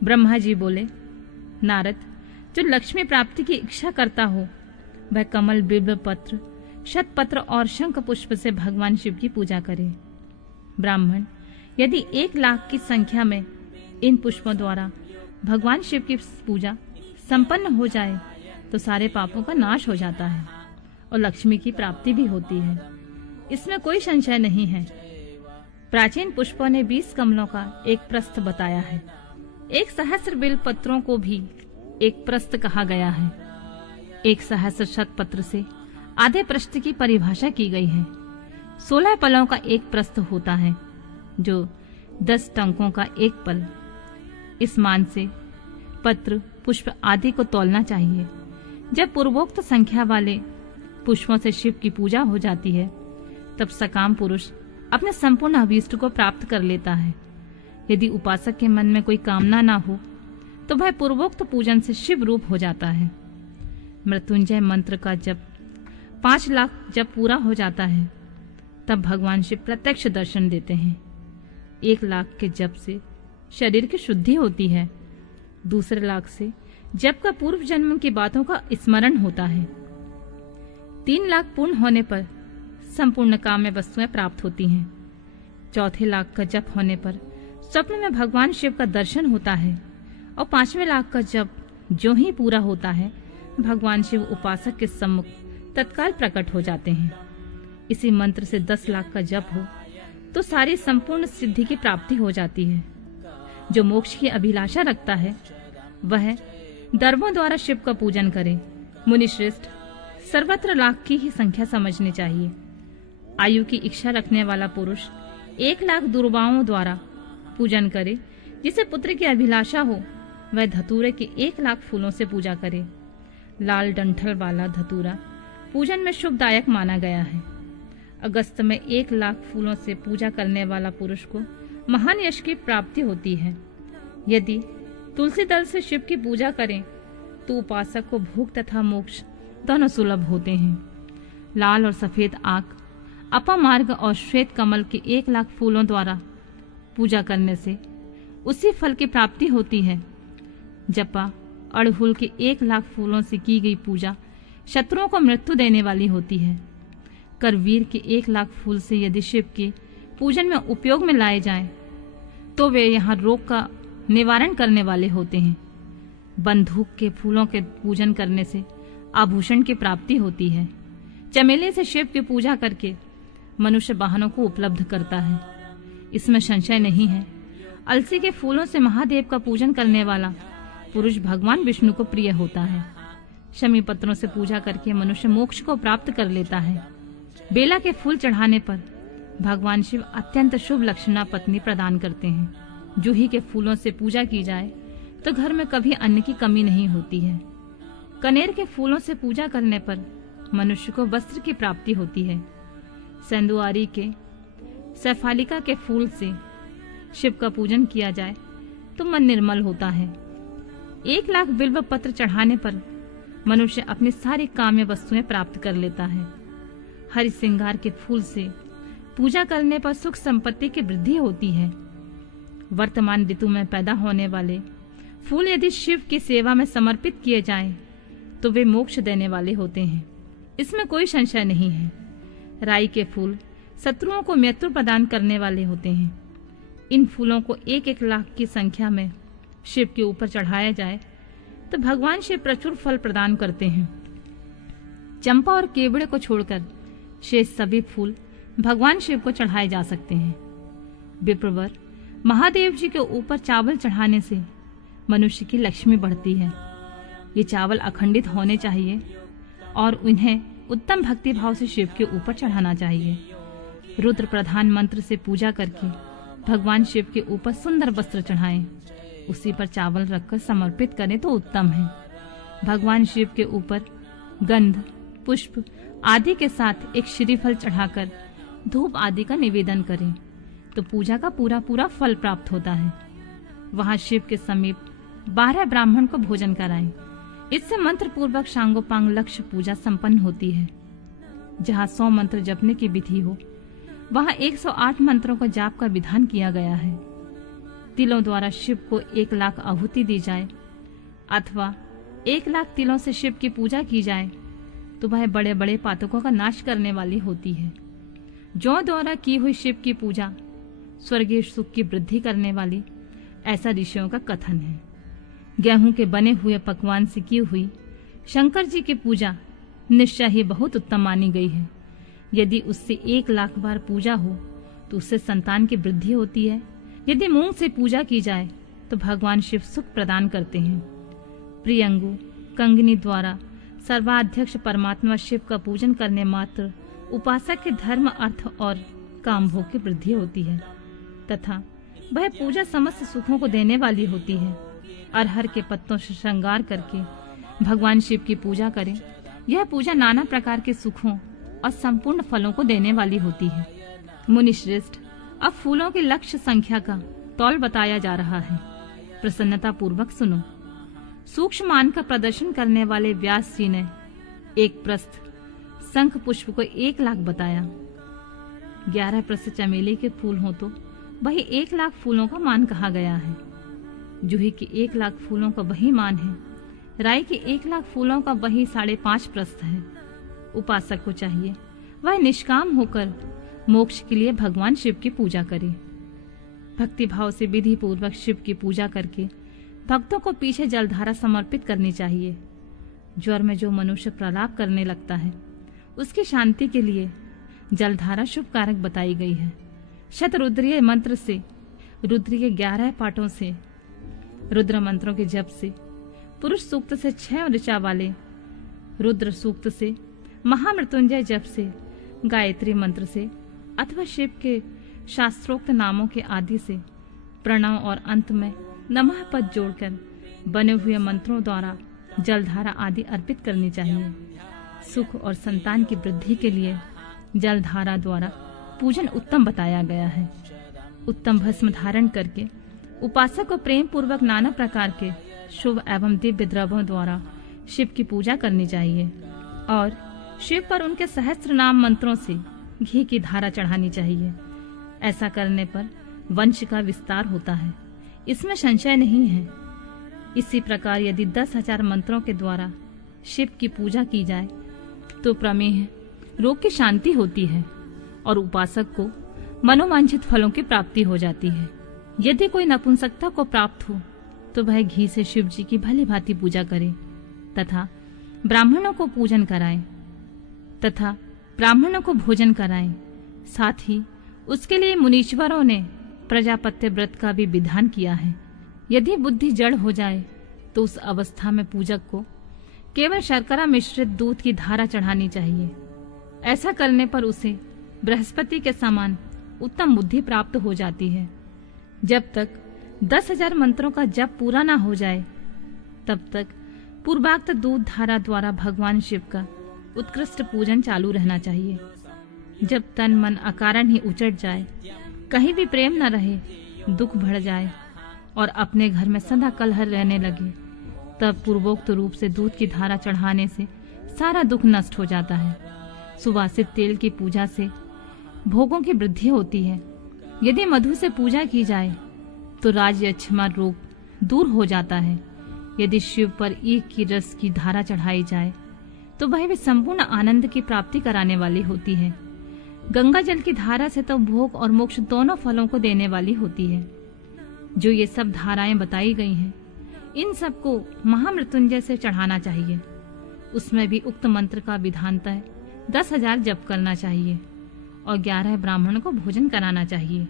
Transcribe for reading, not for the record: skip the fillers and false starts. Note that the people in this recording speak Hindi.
ब्रह्मा जी बोले, नारद, जो लक्ष्मी प्राप्ति की इच्छा करता हो वह कमल, बिल्व पत्र, शतपत्र और शंख पुष्प से भगवान शिव की पूजा करे। ब्राह्मण, यदि 1,00,000 की संख्या में इन पुष्पों द्वारा भगवान शिव की पूजा संपन्न हो जाए तो सारे पापों का नाश हो जाता है और लक्ष्मी की प्राप्ति भी होती है। इसमें कोई संशय नहीं है। प्राचीन पुष्पों ने 20 कमलों का एक प्रस्थ बताया है। 1,000 बिल्व पत्रों को भी एक प्रस्थ कहा गया है। 1,000 शतपत्र से आधे प्रस्थ की परिभाषा की गई है। 16 पलों का एक प्रस्थ होता है, जो 10 टंकों का एक पल। इस मान से पत्र, पुष्प आदि को तौलना चाहिए। जब पूर्वोक्त संख्या वाले पुष्पों से शिव की पूजा हो जाती है तब सकाम पुरुष अपने संपूर्ण अभीष्ट को प्राप्त कर लेता है। यदि उपासक के मन में कोई कामना ना हो तो वह पूर्वोक्त पूजन से शिव रूप हो जाता है। मृत्युंजय मंत्र का जब 5,00,000 जब पूरा हो जाता है तब भगवान शिव प्रत्यक्ष दर्शन देते हैं। 1,00,000 के जप से शरीर की शुद्धि होती है। दूसरे 1,00,000 से जप का पूर्व जन्म की बातों का स्मरण होता है। 3,00,000 पूर्ण होने पर संपूर्ण काम्य वस्तुएं प्राप्त होती हैं। चौथे 1,00,000 का जप होने पर स्वप्न में भगवान शिव का दर्शन होता है और 5वें 1,00,000 का जप जो ही पूरा होता है भगवान शिव उपासक के सम्मुख तत्काल प्रकट हो जाते हैं। इसी मंत्र से 10,00,000 का जप हो तो सारी संपूर्ण सिद्धि की प्राप्ति हो जाती है। जो मोक्ष की अभिलाषा रखता है वह दर्भों द्वारा शिव का पूजन करे। मुनिश्रेष्ठ, सर्वत्र 1,00,000 की ही संख्या समझनी चाहिए। आयु की इच्छा रखने वाला पुरुष 1,00,000 दुर्वाओं द्वारा पूजन करे। जिसे पुत्र की अभिलाषा हो वह धतूरे के 1,00,000 फूलों से पूजा करे। लाल डंठल वाला धतूरा पूजन में शुभदायक माना गया है। अगस्त में 1,00,000 फूलों से पूजा करने वाला पुरुष को महान यश की प्राप्ति होती है। यदि तुलसी दल से शिव की पूजा करें तो उपासक को भोग तथा मोक्ष दोनों सुलभ होते हैं। लाल और सफेद आंख, अपामार्ग और श्वेत कमल के 1,00,000 फूलों द्वारा पूजा करने से उसी फल की प्राप्ति होती है। जपा अड़हुल के 1,00,000 फूलों से की गई पूजा शत्रुओं को मृत्यु देने वाली होती है। करवीर के 1,00,000 फूल से यदि शिव के पूजन में उपयोग में लाए जाएं तो वे यहाँ रोग का निवारण करने वाले होते हैं। बंदूक के फूलों के पूजन करने से आभूषण की प्राप्ति होती है। चमेली से शिव की पूजा करके मनुष्य वाहनों को उपलब्ध करता है। इसमें संशय नहीं है। अलसी के फूलों से महादेव का पूजन करने वाला पुरुष भगवान विष्णु को प्रिय होता है। शमी पत्रों से पूजा करके मनुष्य मोक्ष को प्राप्त कर लेता है। बेला के फूल चढ़ाने पर भगवान शिव अत्यंत शुभ लक्षणा पत्नी प्रदान करते हैं। जूही के फूलों से पूजा की जाए तो घर में कभी अन्न की कमी नहीं होती है। कनेर के फूलों से पूजा करने पर मनुष्य को वस्त्र की प्राप्ति होती है। सेंदुआरी के सैफालिका के फूल से शिव का पूजन किया जाए तो मन निर्मल होता है। 1,00,000 बिल्व पत्र चढ़ाने पर मनुष्य अपनी सारी काम्य वस्तुएं प्राप्त कर लेता है। हरि सिंगार के फूल से पूजा करने पर सुख संपत्ति की वृद्धि होती है। वर्तमान ऋतु में पैदा होने वाले फूल यदि शिव की सेवा में समर्पित किए जाएं तो वे मोक्ष देने वाले होते हैं। इसमें कोई संशय नहीं है। राई के फूल शत्रुओं को मृत्यु प्रदान करने वाले होते हैं। इन फूलों को 1,00,000 की संख्या में शिव के ऊपर चढ़ाया जाए तो भगवान शिव प्रचुर फल प्रदान करते हैं। चंपा और केवड़े को छोड़कर शेष सभी फूल भगवान शिव को चढ़ाए जा सकते हैं। विप्रवर, महादेव जी के ऊपर चावल चढ़ाने से मनुष्य की लक्ष्मी बढ़ती है। ये चावल अखंडित होने चाहिए और उन्हें उत्तम भक्ति भाव से शिव के ऊपर चढ़ाना चाहिए। रुद्र प्रधान मंत्र से पूजा करके भगवान शिव के ऊपर सुंदर वस्त्र चढ़ाएं। उसी पर चावल रखकर समर्पित करें तो उत्तम है। भगवान शिव के ऊपर गंध, पुष्प आदि के साथ एक श्रीफल चढ़ाकर धूप आदि का निवेदन करें तो पूजा का पूरा फल प्राप्त होता है। वहां शिव के समीप 12 ब्राह्मण को भोजन कराएं। इससे मंत्र पूर्वक सांगोपांग लक्ष्य पूजा संपन्न होती है। जहाँ 100 मंत्र जपने की विधि हो वहाँ 108 मंत्रों को जाप का विधान किया गया है। तिलों द्वारा शिव को 1,00,000 आहुति दी जाए अथवा 1,00,000 तिलों से शिव की पूजा की जाए तो वह बड़े बड़े पातकों का नाश करने वाली होती है। जौ द्वारा की हुई शिव की पूजा स्वर्गीय सुख की वृद्धि करने वाली, ऐसा ऋषियों का कथन है। गेहूं के बने हुए पकवान से की हुई शंकर जी की पूजा निश्चय ही बहुत उत्तम मानी गई है। यदि उससे 1,00,000 बार पूजा हो तो उससे संतान की वृद्धि होती है। यदि मूंग से पूजा की जाए तो भगवान शिव सुख प्रदान करते हैं। प्रियंगु कंगनी द्वारा सर्वाध्यक्ष परमात्मा शिव का पूजन करने मात्र उपासक के धर्म, अर्थ और काम भोग की वृद्धि होती है तथा वह पूजा समस्त सुखों को देने वाली होती है। अरहर के पत्तों से श्रृंगार करके भगवान शिव की पूजा करें। यह पूजा नाना प्रकार के सुखों और संपूर्ण फलों को देने वाली होती है। मुनिश्रेष्ठ, अब फूलों की लक्ष्य संख्या का तौल बताया जा रहा है। प्रसन्नता पूर्वक सुनो। सूक्ष्म मान का प्रदर्शन करने वाले व्यास जी ने एक प्रस्थ शंख पुष्प को 1,00,000 बताया। 11 प्रस्थ चमेली के फूल हो तो वही 1,00,000 फूलों का मान कहा गया है। जूही के 1,00,000 फूलों का वही मान है। राई के 1,00,000 फूलों का वही 5.5 प्रस्थ है। उपासक को चाहिए वह निष्काम होकर मोक्ष के लिए भगवान शिव की पूजा करे। भक्ति भाव से विधि पूर्वक शिव की पूजा करके भक्तों को पीछे जलधारा समर्पित करनी चाहिए। ज्वर में जो मनुष्य प्रलाप करने लगता है उसकी शांति के लिए जलधारा शुभ कारक बताई गई है। शतरुद्रीय मंत्र से, रुद्र के 11 पाठों से, रुद्र मंत्रों के जप से, पुरुष सूक्त से 6 ऋचा वाले रुद्र सूक्त से, महामृत्युंजय जप से, गायत्री मंत्र से अथवा शिव के शास्त्रोक्त नामों के आदि से प्रणव और अंत में नमः पद जोड़कर बने हुए मंत्रों द्वारा जलधारा आदि अर्पित करनी चाहिए। सुख और संतान की वृद्धि के लिए जलधारा द्वारा पूजन उत्तम बताया गया है। उत्तम भस्म धारण करके उपासक को प्रेम पूर्वक नाना प्रकार के शुभ एवं दिव्य द्रव्यों द्वारा शिव की पूजा करनी चाहिए और शिव पर उनके सहस्त्र नाम मंत्रों से घी की धारा चढ़ानी चाहिए। ऐसा करने पर वंश का विस्तार होता है, इसमें संशय नहीं है। इसी प्रकार यदि 10,000 मंत्रों के द्वारा शिव की पूजा की जाए तो प्रमेह रोग की शांति होती है और उपासक को मनोवांछित फलों की प्राप्ति हो जाती है। यदि कोई नपुंसकता को प्राप्त हो तो वह घी से शिव जी की भली भांति पूजा करे तथा ब्राह्मणों को पूजन कराए तथा ब्राह्मणों को भोजन कराएं। साथ ही उसके लिए मुनीश्वरों ने प्रजापत्य व्रत का भी विधान किया है। यदि बुद्धि जड़ हो जाए तो उस अवस्था में पूजक को केवल शर्करा मिश्रित दूध की धारा चढ़ानी चाहिए। ऐसा करने पर उसे बृहस्पति के समान उत्तम बुद्धि प्राप्त हो जाती है। जब तक 10,000 मंत्रों का जप पूरा ना हो जाए तब तक पूर्वाक्त दूध धारा द्वारा भगवान शिव का उत्कृष्ट पूजन चालू रहना चाहिए। जब तन मन अकारण ही उचट जाए, कहीं भी प्रेम न रहे, दुख बढ़ जाए और अपने घर में सदा कलह रहने लगे, तब पूर्वोक्त रूप से दूध की धारा चढ़ाने से सारा दुख नष्ट हो जाता है। सुवासित तेल की पूजा से भोगों की वृद्धि होती है। यदि मधु से पूजा की जाए तो राजयक्षमा रोग दूर हो जाता है। यदि शिव पर ईख की रस की धारा चढ़ाई जाए तो वह भी संपूर्ण आनंद की प्राप्ति कराने वाली होती है। गंगा जल की धारा से तो भोग और मोक्ष दोनों फलों को देने वाली होती है। जो ये सब धाराएं बताई गई हैं, इन सबको महामृत्युंजय से चढ़ाना चाहिए। उसमें भी उक्त मंत्र का विधानतः 10,000 जप करना चाहिए और 11 ब्राह्मण को भोजन कराना चाहिए।